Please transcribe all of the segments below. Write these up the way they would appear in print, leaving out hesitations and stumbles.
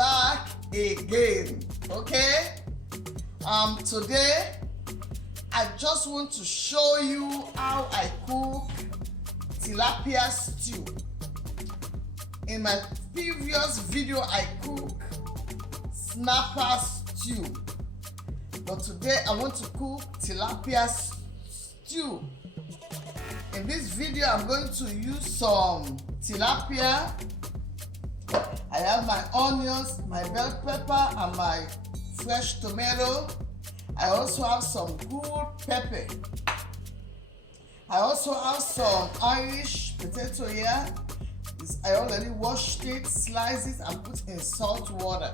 back again. Okay, today I just want to show you how I cook tilapia stew. In my previous video I cook snapper stew, but today I want to cook tilapia stew. In this video I'm going to use some tilapia. I have my onions, my bell pepper, and my fresh tomato. I also have some good pepper. I also have some Irish potato here. I already washed it, sliced it, and put in salt water.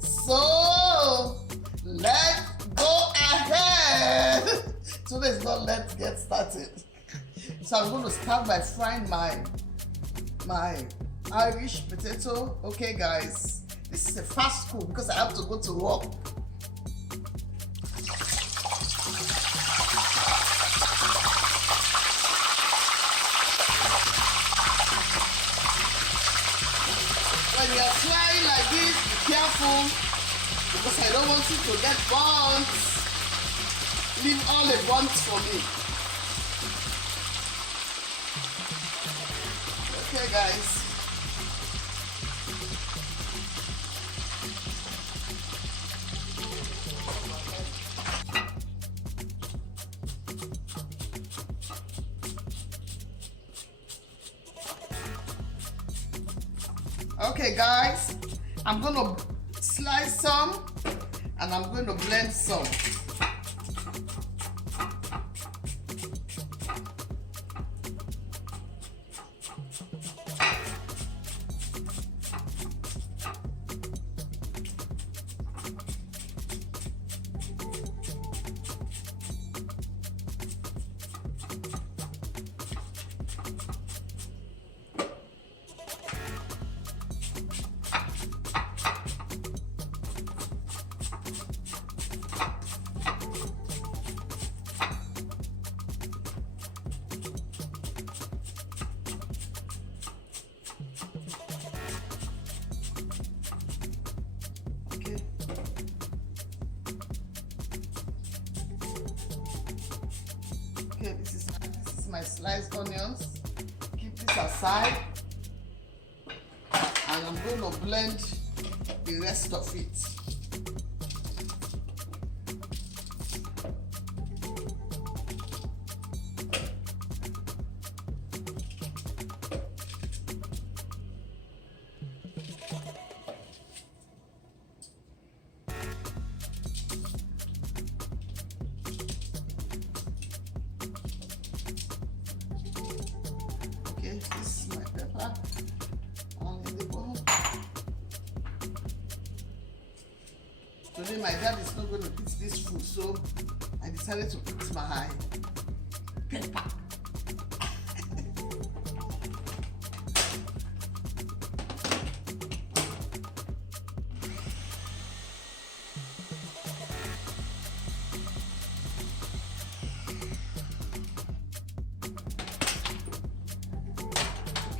So let's go ahead. Today is not let's get started. So I'm going to start by frying my Irish potato. Okay guys, this is a fast cook because I have to go to work. When you're frying like this, be careful because I don't want you to get burnt. Leave all the burnt for me. Okay guys. Okay guys, I'm going to slice some and I'm going to blend some. Okay, this is my sliced onions. Keep this aside, and I'm going to blend the rest of it. This is my pepper and in the bowl. Today my dad is not going to eat this food, so I decided to eat my pepper.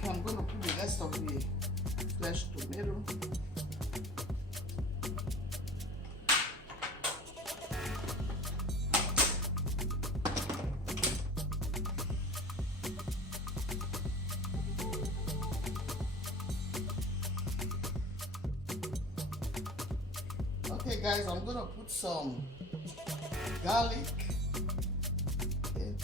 I'm going to put the rest of the fresh tomato. Okay guys, I'm going to put some garlic. Okay.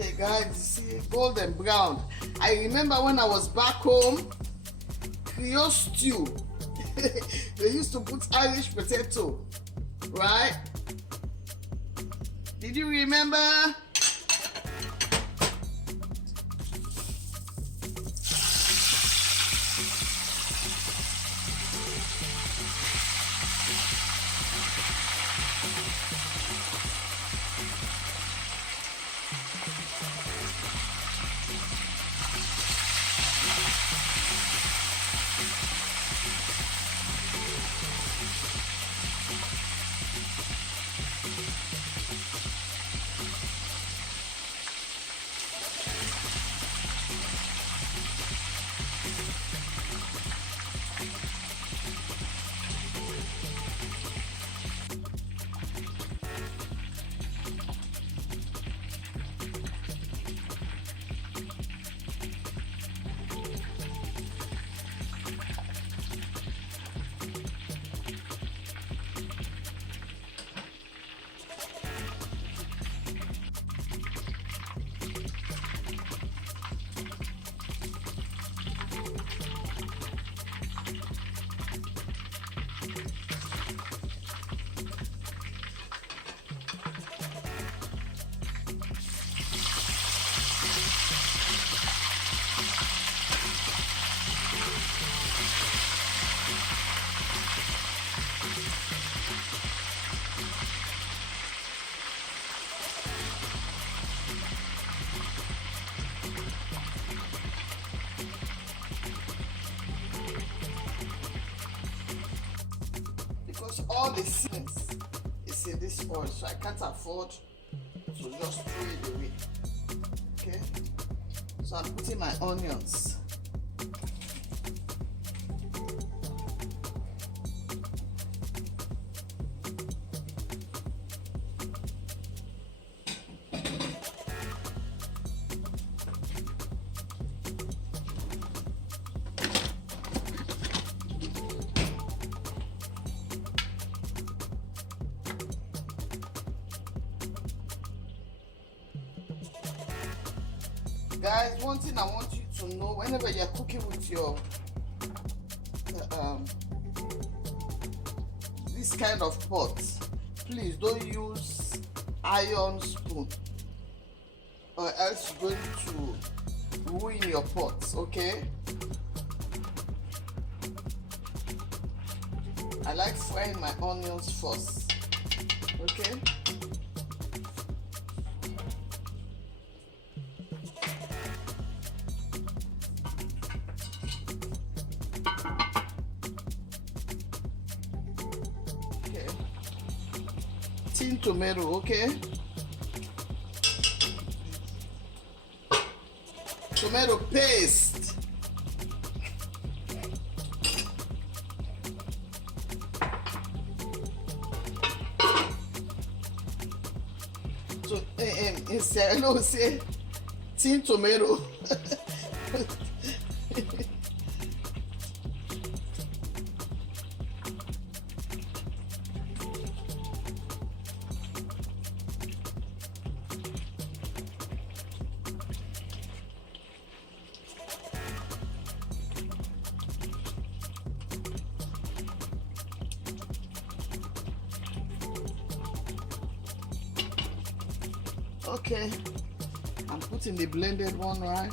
Okay guys, you see, golden brown. I remember when I was back home, Creole stew. They used to put Irish potato, right? Did you remember? Because all the seeds is in this oil, so I can't afford to just throw it away. Okay, so I'm putting my onions. Guys, one thing I want you to know, whenever you're cooking with your this kind of pot, please don't use iron spoon, or else you're going to ruin your pot. Okay, I like frying my onions first. Okay, tin tomato. Okay, tomato paste. So instead, no, say tin tomato. Okay, I'm putting the blended one, right?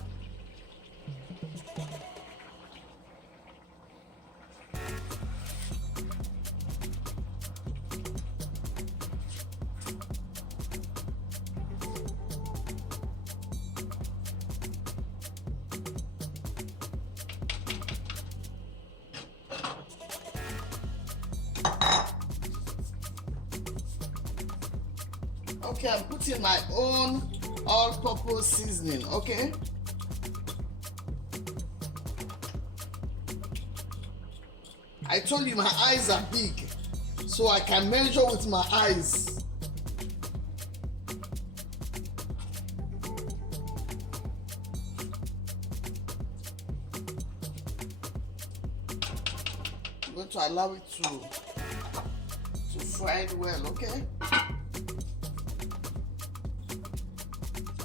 Okay, I'm putting my own all-purpose seasoning. Okay, I told you my eyes are big, so I can measure with my eyes. I'm going to allow it to fry it well. Okay,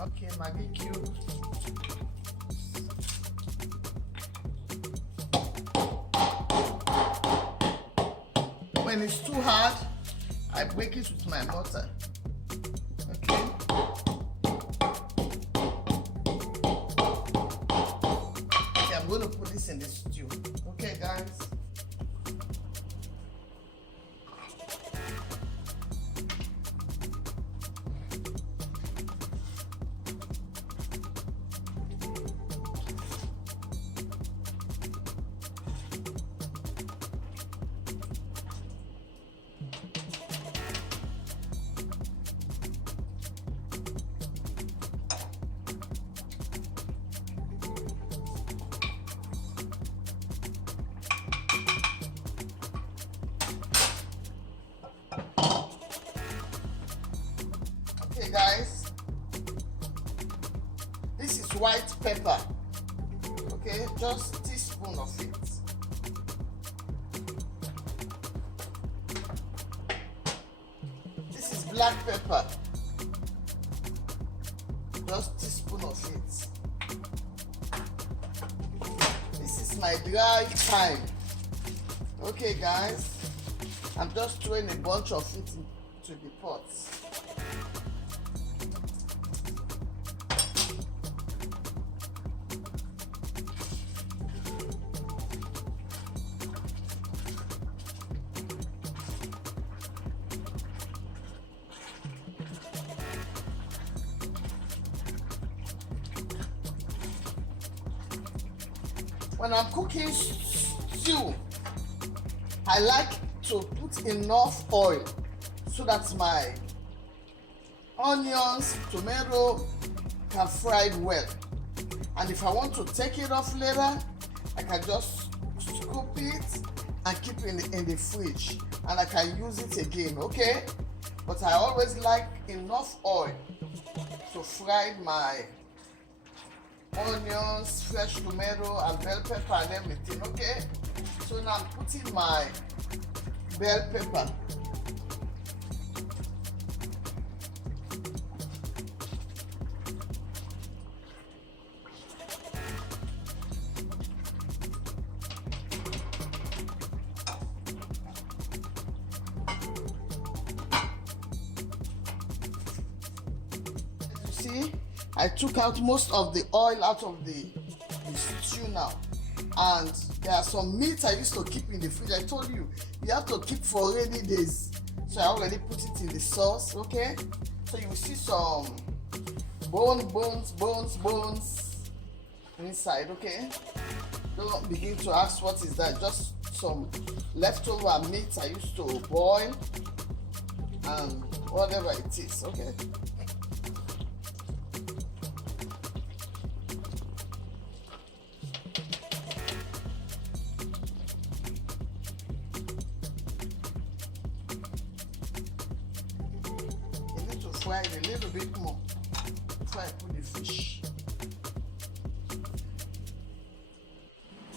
Okay, Maggi cube. When it's too hard, I break it with my mortar. Okay. Okay, I'm going to put this in the stew. Okay, guys. Okay, guys, this is white pepper. Okay, just teaspoon of it. This is black pepper. Just teaspoon of it. This is my dry thyme. Okay, guys, I'm just throwing a bunch of it into the pot. When I'm cooking stew, I like to put enough oil so that my onions, tomato can fry well. And if I want to take it off later, I can just scoop it and keep it in the fridge, and I can use it again, okay? But I always like enough oil to fry my onions, fresh tomato, and bell pepper and everything, okay? So now I'm putting my bell pepper. You see, I took out most of the oil out of the stew now, and there are some meats I used to keep in the fridge. I told you, you have to keep for rainy days, so I already put it in the sauce, okay? So you will see some bones inside, okay? Don't begin to ask what is that. Just some leftover meat I used to boil and whatever it is, okay? Fry it a little bit more before I put the fish.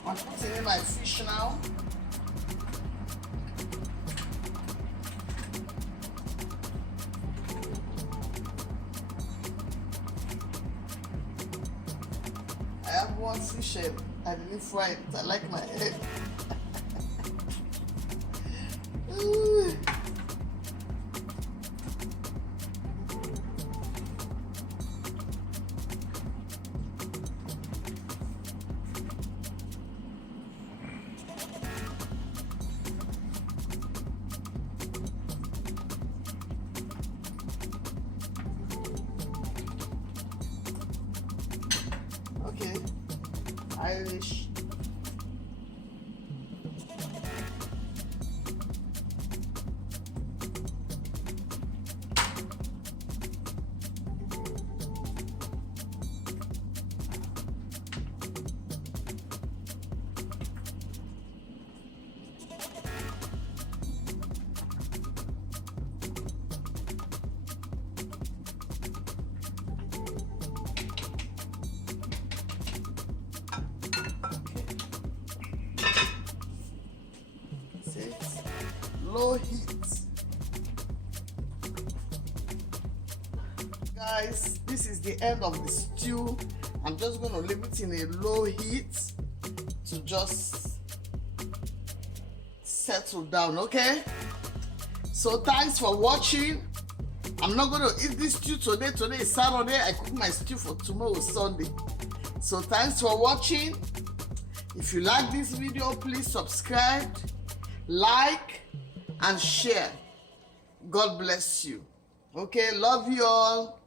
I'm putting in my fish now. I have one fish head. I didn't fry it. I like my head. Okay, Irish. Guys, this is the end of the stew. I'm just going to leave it in a low heat to just settle down, okay? So thanks for watching. I'm not going to eat this stew today. Today is Saturday. I cook my stew for tomorrow, Sunday. So thanks for watching. If you like this video, please subscribe, like, and share. God bless you. Okay, love you all.